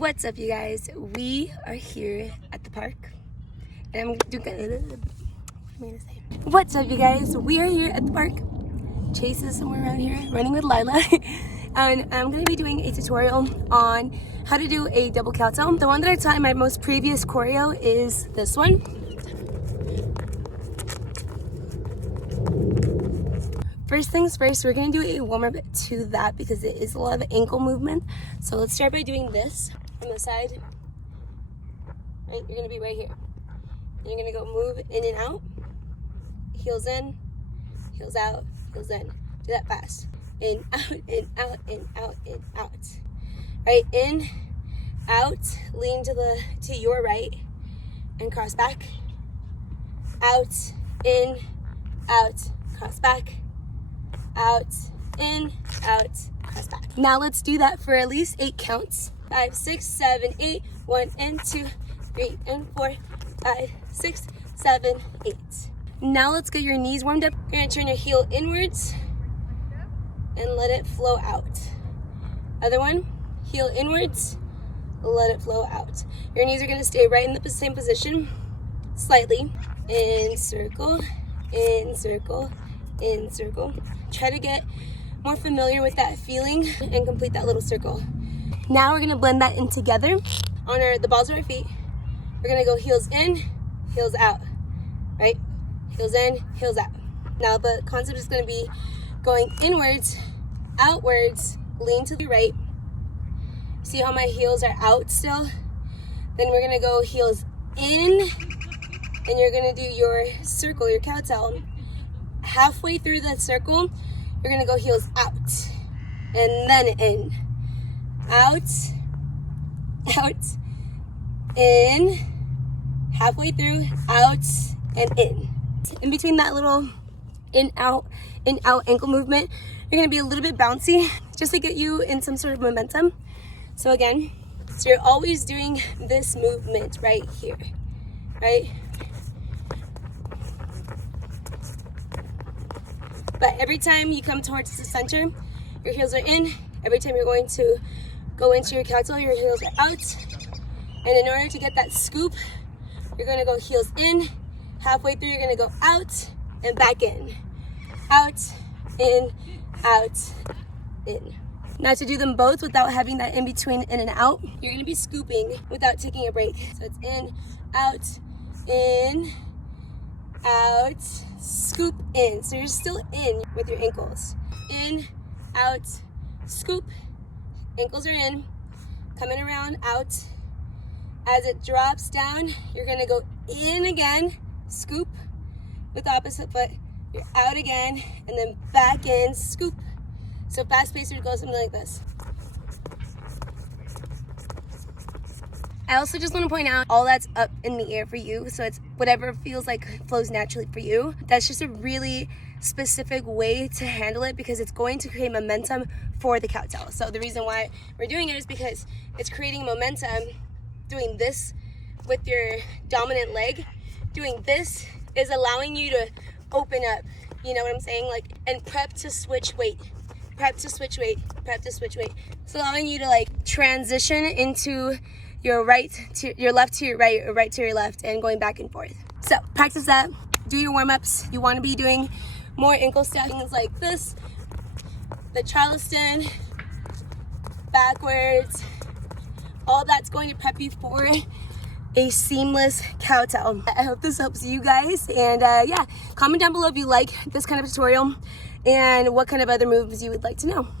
What's up, you guys? We are here at the park, and I'm doing. What am I gonna say? What's up, you guys? We are here at the park. Chase is somewhere around here, running with Lila, and I'm gonna be doing a tutorial on how to do a double cowtail. The one that I taught in my most previous choreo is this one. First things first, we're gonna do a warm-up to that because it is a lot of ankle movement. So let's start by doing this from the side. Right, you're gonna be right here. And you're gonna go move in and out, heels in, heels out, heels in. Do that fast. In, out, in, out, in, out, in, out. Right, in, out, lean to your right, and cross back. Out, in, out, cross back. Out, in, out, cross back. Now let's do that for at least 8 counts. 5, 6, 7, 8. 1 and 2, 3 and 4, 5, 6, 7, 8. Now let's get your knees warmed up. You're gonna turn your heel inwards and let it flow out. Other one, heel inwards, let it flow out. Your knees are gonna stay right in the same position, slightly. In circle, in circle, in circle. Try to get more familiar with that feeling and complete that little circle. Now we're gonna blend that in together. On the balls of our feet, we're gonna go heels in, heels out, right? Heels in, heels out. Now the concept is gonna be going inwards, outwards, lean to the right. See how my heels are out still? Then we're gonna go heels in, and you're gonna do your circle, your cowtail. Halfway through the circle, you're gonna go heels out and then in. Out, out, in, halfway through, out, and in. In between that little in, out ankle movement, you're gonna be a little bit bouncy just to get you in some sort of momentum. So again, so you're always doing this movement right here, right? But every time you come towards the center, your heels are in. Every time you're going to go into your cowtail, your heels are out. And in order to get that scoop, you're gonna go heels in. Halfway through, you're gonna go out and back in. Out, in, out, in. Now to do them both without having that in between in and out, you're gonna be scooping without taking a break. So it's in, out, scoop in. So you're still in with your ankles. In, out, scoop, ankles are in, coming around, out. As it drops down, you're gonna go in again, scoop with the opposite foot. You're out again, and then back in, scoop. So fast paced, it goes something like this. I also just want to point out all that's up in the air for you. So it's whatever feels like flows naturally for you. That's just a really specific way to handle it because it's going to create momentum for the cowtail. So the reason why we're doing it is because it's creating momentum. Doing this with your dominant leg, doing this is allowing you to open up. You know what I'm saying? Like, and prep to switch weight. Prep to switch weight. Prep to switch weight. It's allowing you to like transition into your right to your left to your right, or right to your left, and going back and forth. So practice that. Do your warm-ups. You want to be doing more ankle stuff, things like this, the Charleston, backwards. All that's going to prep you for a seamless cowtail. I hope this helps you guys, and yeah, comment down below if you like this kind of tutorial and what kind of other moves you would like to know.